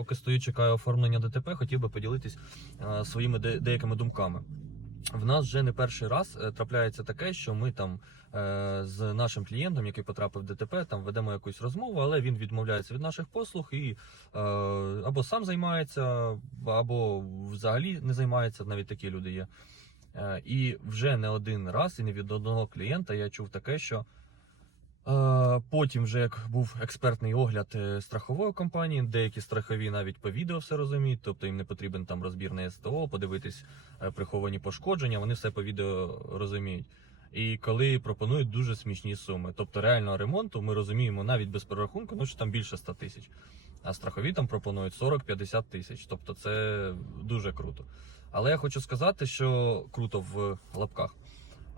Поки стою, чекаю оформлення ДТП, хотів би поділитись е, своїми де- деякими думками. В нас вже не перший раз е, трапляється таке, що ми там е, з нашим клієнтом, який потрапив в ДТП, там ведемо якусь розмову, але він відмовляється від наших послуг і або сам займається, або взагалі не займається. Навіть такі люди є. І вже не один раз, і не від одного клієнта я чув таке, що потім, вже як був експертний огляд е, страхової компанії, деякі страхові навіть по відео все розуміють, тобто їм не потрібен там розбір на СТО, подивитись е, приховані пошкодження, вони все по відео розуміють. І коли пропонують дуже смішні суми, тобто реального ремонту, ми розуміємо навіть без прорахунку, ну що там більше 100 тисяч. А страхові там пропонують 40-50 тисяч. Тобто це дуже круто. Але я хочу сказати, що круто в лапках.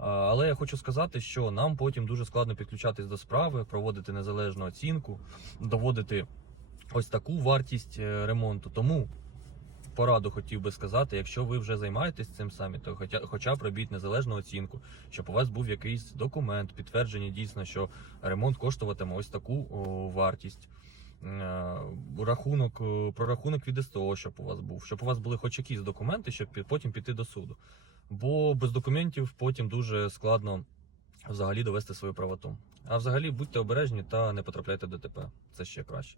Але я хочу сказати, що нам потім дуже складно підключатись до справи, проводити незалежну оцінку, доводити ось таку вартість е, ремонту. Тому пораду хотів би сказати, якщо ви вже займаєтесь цим самі, то хоча, хоча б робіть незалежну оцінку, щоб у вас був якийсь документ, підтвердження дійсно, що ремонт коштуватиме ось таку о, вартість. Е, Рахунок, е, прорахунок від СТО, щоб у вас був, щоб у вас були хоч якісь документи, щоб потім піти до суду. Бо без документів потім дуже складно взагалі довести свою правоту. А взагалі будьте обережні та не потрапляйте в ДТП. Це ще краще.